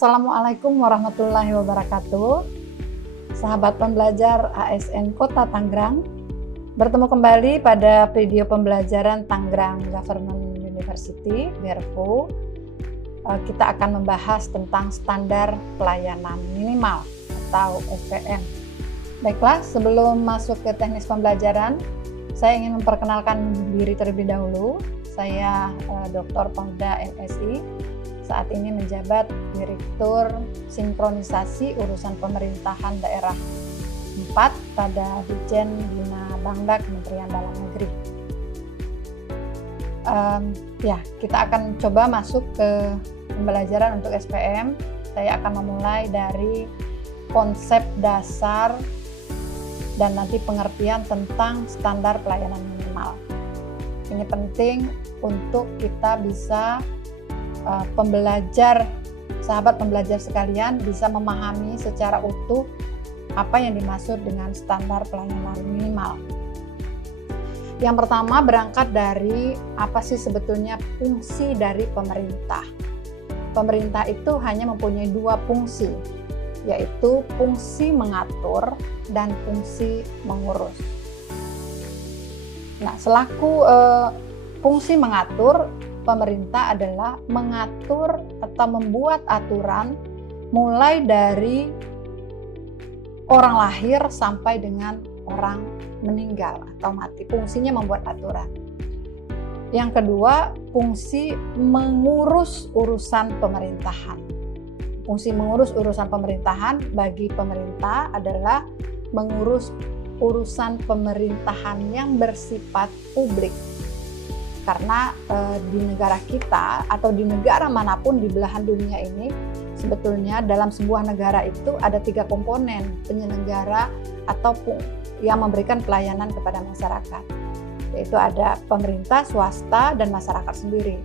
Assalamualaikum warahmatullahi wabarakatuh. Sahabat pembelajar ASN Kota Tangerang, bertemu kembali pada video pembelajaran Tangerang Government University, GERVU. Kita akan membahas tentang standar pelayanan minimal atau SPM. Baiklah, sebelum masuk ke teknis pembelajaran, saya ingin memperkenalkan diri terlebih dahulu. Saya Dr. Pongda MSI. Saat ini menjabat Direktur Sinkronisasi Urusan Pemerintahan Daerah 4 pada Ditjen Bina Bangda Kementerian Dalam Negeri. Kita akan coba masuk ke pembelajaran untuk SPM. Saya akan memulai dari konsep dasar dan nanti pengertian tentang standar pelayanan minimal. Ini penting untuk kita bisa sahabat pembelajar sekalian bisa memahami secara utuh apa yang dimaksud dengan standar pelayanan minimal. Yang pertama berangkat dari apa sih sebetulnya fungsi dari pemerintah. Pemerintah itu hanya mempunyai dua fungsi, yaitu fungsi mengatur dan fungsi mengurus. Nah, selaku fungsi mengatur, pemerintah adalah mengatur atau membuat aturan mulai dari orang lahir sampai dengan orang meninggal atau mati. Fungsinya membuat aturan. Yang kedua, fungsi mengurus urusan pemerintahan. Fungsi mengurus urusan pemerintahan bagi pemerintah adalah mengurus urusan pemerintahan yang bersifat publik. Karena di negara kita atau di negara manapun di belahan dunia ini, sebetulnya dalam sebuah negara itu ada 3 komponen penyelenggara atau yang memberikan pelayanan kepada masyarakat, yaitu ada pemerintah, swasta, dan masyarakat sendiri.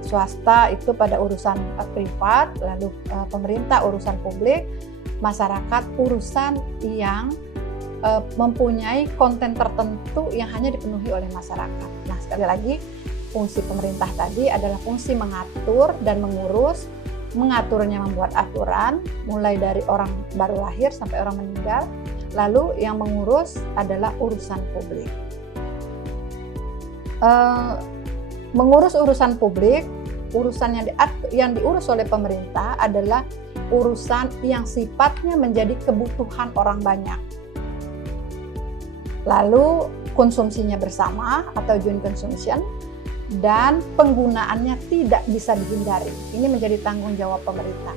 Swasta itu pada urusan privat, lalu pemerintah urusan publik, masyarakat urusan yang mempunyai konten tertentu yang hanya dipenuhi oleh masyarakat. Nah, sekali lagi, fungsi pemerintah tadi adalah fungsi mengatur dan mengurus. Mengaturnya membuat aturan, mulai dari orang baru lahir sampai orang meninggal. Lalu yang mengurus adalah urusan publik. Mengurus urusan publik, urusan yang diurus oleh pemerintah adalah urusan yang sifatnya menjadi kebutuhan orang banyak. Lalu konsumsinya bersama atau joint consumption, dan penggunaannya tidak bisa dihindari. Ini menjadi tanggung jawab pemerintah.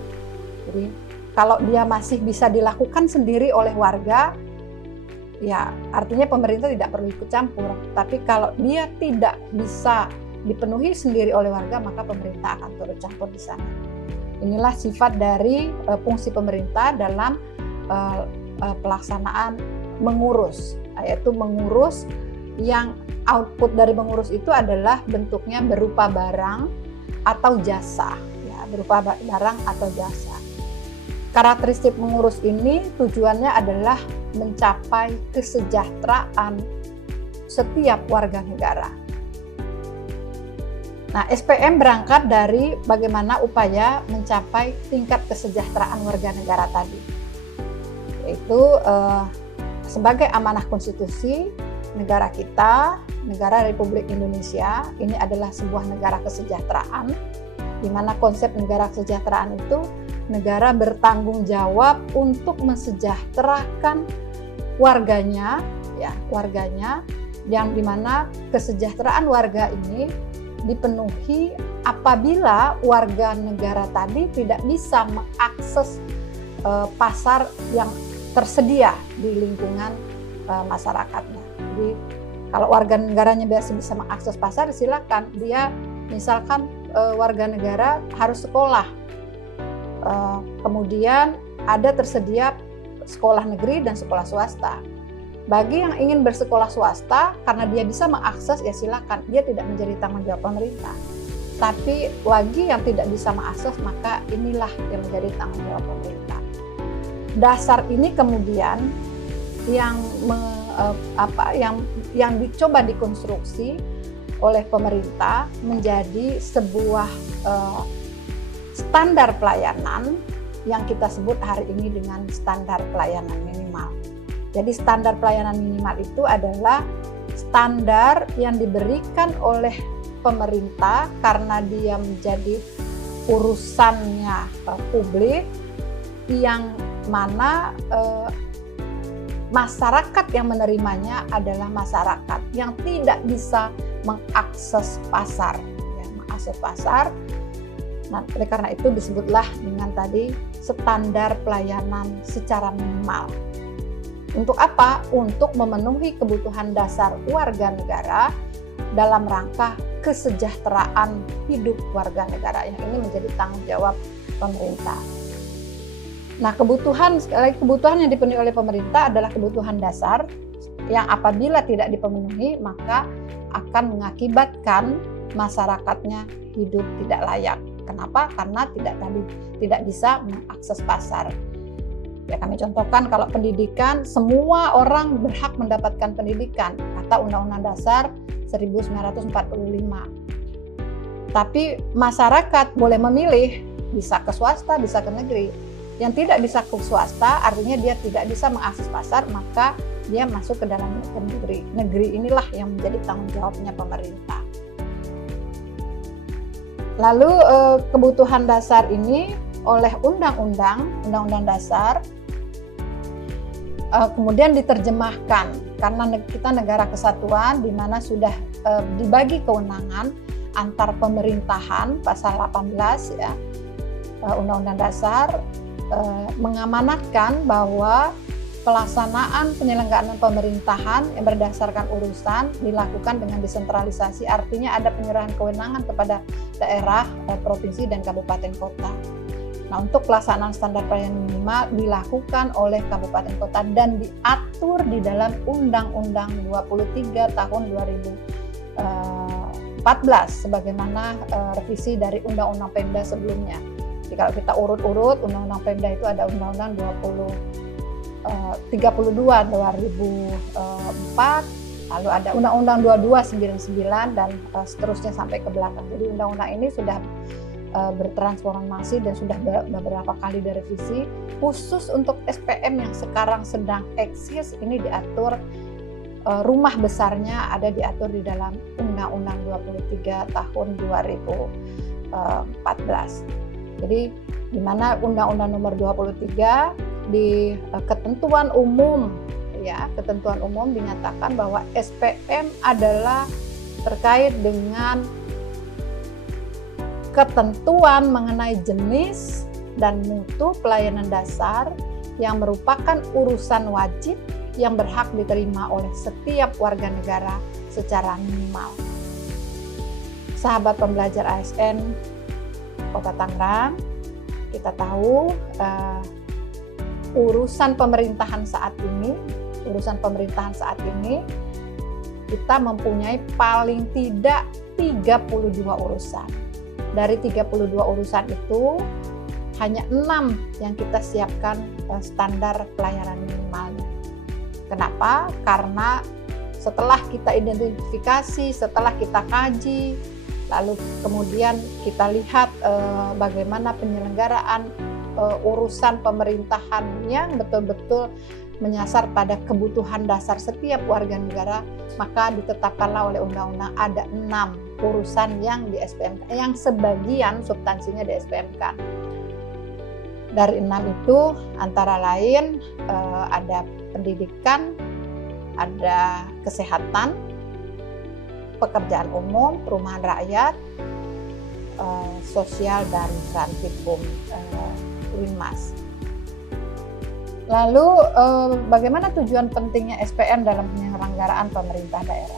Jadi kalau dia masih bisa dilakukan sendiri oleh warga, ya artinya pemerintah tidak perlu ikut campur. Tapi kalau dia tidak bisa dipenuhi sendiri oleh warga, maka pemerintah akan turut campur di sana. Inilah sifat dari fungsi pemerintah dalam pelaksanaan mengurus, yaitu mengurus yang output dari mengurus itu adalah bentuknya berupa barang atau jasa, ya, berupa barang atau jasa. Karakteristik mengurus ini tujuannya adalah mencapai kesejahteraan setiap warga negara. Nah, SPM berangkat dari bagaimana upaya mencapai tingkat kesejahteraan warga negara tadi, yaitu sebagai amanah konstitusi negara kita, negara Republik Indonesia, ini adalah sebuah negara kesejahteraan, di mana konsep negara kesejahteraan itu negara bertanggung jawab untuk mensejahterakan warganya, ya, warganya, yang dimana kesejahteraan warga ini dipenuhi apabila warga negara tadi tidak bisa mengakses pasar yang tersedia di lingkungan masyarakatnya. Jadi kalau warga negaranya biasa bisa mengakses pasar, silakan. Dia misalkan warga negara harus sekolah, kemudian ada tersedia sekolah negeri dan sekolah swasta. Bagi yang ingin bersekolah swasta, karena dia bisa mengakses, ya silakan. Dia tidak menjadi tanggung jawab pemerintah. Tapi bagi yang tidak bisa mengakses, maka inilah yang menjadi tanggung jawab pemerintah. Dasar ini kemudian yang dicoba dikonstruksi oleh pemerintah menjadi standar pelayanan yang kita sebut hari ini dengan standar pelayanan minimal. Jadi standar pelayanan minimal itu adalah standar yang diberikan oleh pemerintah karena dia menjadi urusannya publik, yang mana masyarakat yang menerimanya adalah masyarakat yang tidak bisa mengakses pasar, ya, mengakses pasar. Nah, oleh karena itu disebutlah dengan tadi standar pelayanan secara minimal. Untuk apa? Untuk memenuhi kebutuhan dasar warga negara dalam rangka kesejahteraan hidup warga negara, yang ini menjadi tanggung jawab pemerintah. Nah, kebutuhan yang dipenuhi oleh pemerintah adalah kebutuhan dasar yang apabila tidak dipenuhi maka akan mengakibatkan masyarakatnya hidup tidak layak. Kenapa? Karena tidak bisa mengakses pasar. Ya, kami contohkan kalau pendidikan, semua orang berhak mendapatkan pendidikan, kata Undang-Undang Dasar 1945. Tapi masyarakat boleh memilih, bisa ke swasta, bisa ke negeri. Yang tidak bisa ke swasta artinya dia tidak bisa mengakses pasar, maka dia masuk ke dalam negeri. Negeri inilah yang menjadi tanggung jawabnya pemerintah. Lalu kebutuhan dasar ini oleh Undang-Undang Dasar kemudian diterjemahkan karena kita negara kesatuan di mana sudah dibagi kewenangan antar pemerintahan, pasal 18 ya, Undang-Undang Dasar mengamanatkan bahwa pelaksanaan penyelenggaraan pemerintahan yang berdasarkan urusan dilakukan dengan desentralisasi, artinya ada penyerahan kewenangan kepada daerah, provinsi, dan kabupaten kota. Nah, untuk pelaksanaan standar pelayanan minimal dilakukan oleh kabupaten kota dan diatur di dalam Undang-Undang 23 tahun 2014 sebagaimana revisi dari Undang-Undang Pemda sebelumnya. Jadi kalau kita urut-urut, Undang-Undang Pemda itu ada Undang-Undang 32 2004, lalu ada Undang-Undang 2299 dan seterusnya sampai ke belakang. Jadi undang-undang ini sudah bertransformasi dan sudah beberapa kali direvisi. Khusus untuk SPM yang sekarang sedang eksis ini diatur, rumah besarnya ada diatur di dalam Undang-Undang 23 tahun 2014. Jadi di mana Undang-Undang nomor 23 di ketentuan umum dinyatakan bahwa SPM adalah terkait dengan ketentuan mengenai jenis dan mutu pelayanan dasar yang merupakan urusan wajib yang berhak diterima oleh setiap warga negara secara minimal. Sahabat pembelajar ASN Kota Tangerang, kita tahu urusan pemerintahan saat ini kita mempunyai paling tidak 32 urusan. Dari 32 urusan itu hanya 6 yang kita siapkan standar pelayanan minimalnya. Kenapa? Karena setelah kita identifikasi, setelah kita kaji, lalu kemudian kita lihat bagaimana penyelenggaraan urusan pemerintahan yang betul-betul menyasar pada kebutuhan dasar setiap warga negara, maka ditetapkanlah oleh undang-undang ada 6 urusan yang di SPM, yang sebagian substansinya di SPM kan. Dari 6 itu antara lain ada pendidikan, ada kesehatan, pekerjaan umum, perumahan rakyat, sosial, dan Rantikum Linmas. Lalu bagaimana tujuan pentingnya SPM dalam penyelenggaraan pemerintah daerah?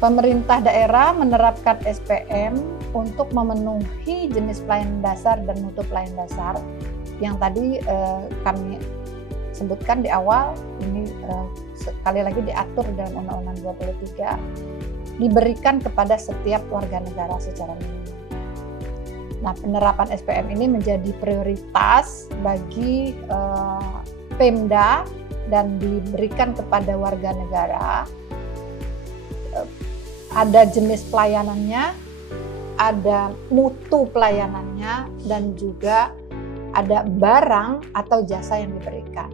Pemerintah daerah menerapkan SPM untuk memenuhi jenis pelayanan dasar dan mutu pelayanan dasar yang tadi kami sebutkan di awal. Ini sekali lagi diatur dalam Undang-Undang 23, diberikan kepada setiap warga negara secara minimal. Nah, penerapan SPM ini menjadi prioritas bagi Pemda dan diberikan kepada warga negara. Ada jenis pelayanannya, ada mutu pelayanannya, dan juga ada barang atau jasa yang diberikan.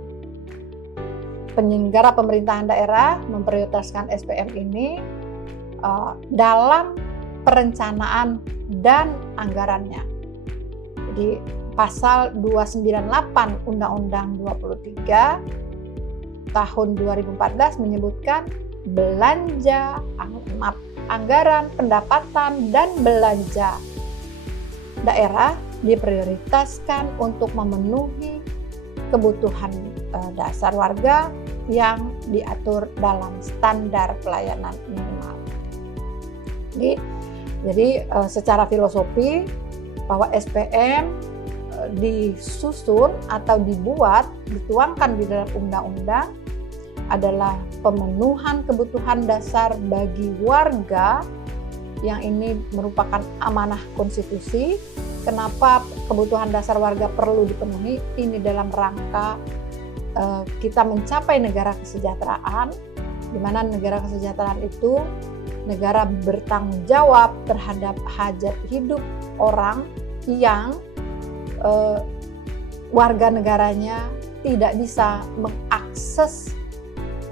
Penyelenggara pemerintahan daerah memprioritaskan SPM ini dalam perencanaan dan anggarannya. Jadi pasal 298 Undang-Undang 23 tahun 2014 menyebutkan belanja, anggaran, pendapatan, dan belanja daerah diprioritaskan untuk memenuhi kebutuhan dasar warga yang diatur dalam standar pelayanan minimal. Jadi secara filosofi bahwa SPM disusun atau dibuat, dituangkan di dalam undang-undang adalah pemenuhan kebutuhan dasar bagi warga, yang ini merupakan amanah konstitusi. Kenapa kebutuhan dasar warga perlu dipenuhi? Ini dalam rangka kita mencapai negara kesejahteraan, di mana negara kesejahteraan itu negara bertanggung jawab terhadap hajat hidup orang yang warga negaranya tidak bisa mengakses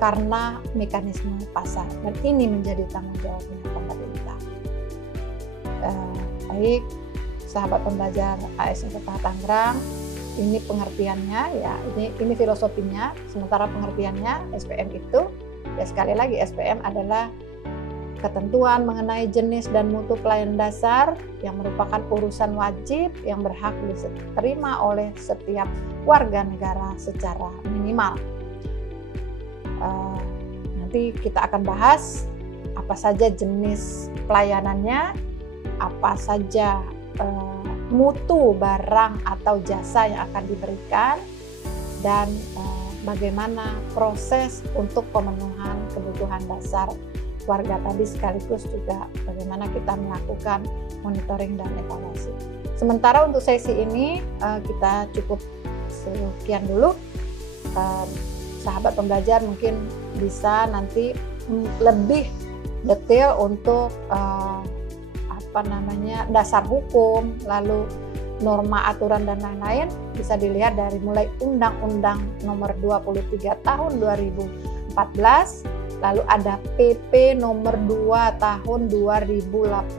karena mekanisme pasar, dan ini menjadi tanggung jawabnya pemerintah. Baik, sahabat pembelajar ASMK Tangerang, ini pengertiannya ya, ini filosofinya. Sementara pengertiannya SPM itu ya, sekali lagi, SPM adalah ketentuan mengenai jenis dan mutu pelayanan dasar yang merupakan urusan wajib yang berhak diterima oleh setiap warga negara secara minimal. Nanti kita akan bahas apa saja jenis pelayanannya, apa saja mutu barang atau jasa yang akan diberikan, dan bagaimana proses untuk pemenuhan kebutuhan dasar warga tadi, sekaligus juga bagaimana kita melakukan monitoring dan evaluasi. Sementara untuk sesi ini kita cukup sekian dulu. Sahabat pembelajar mungkin bisa nanti lebih detail untuk dasar hukum, lalu norma, aturan, dan lain-lain, bisa dilihat dari mulai Undang-Undang Nomor 23 Tahun 2014, lalu ada PP Nomor 2 Tahun 2018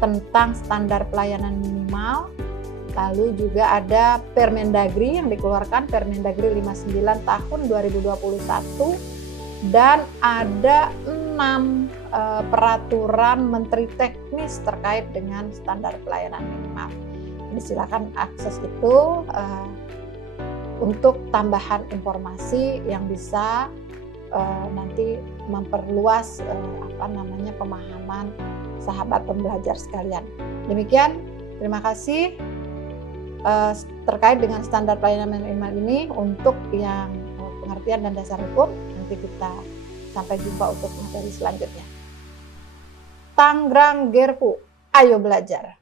tentang standar pelayanan minimal, lalu juga ada Permendagri yang dikeluarkan, Permendagri 59 Tahun 2021, dan ada 6 peraturan menteri teknis terkait dengan standar pelayanan minimal. Jadi silakan akses itu untuk tambahan informasi yang bisa nanti memperluas pemahaman sahabat pembelajar sekalian. Demikian, terima kasih terkait dengan standar pelayanan minimal ini. Untuk yang pengertian dan dasar hukum, nanti kita sampai jumpa untuk materi selanjutnya. Tangerang Gerpu, ayo belajar.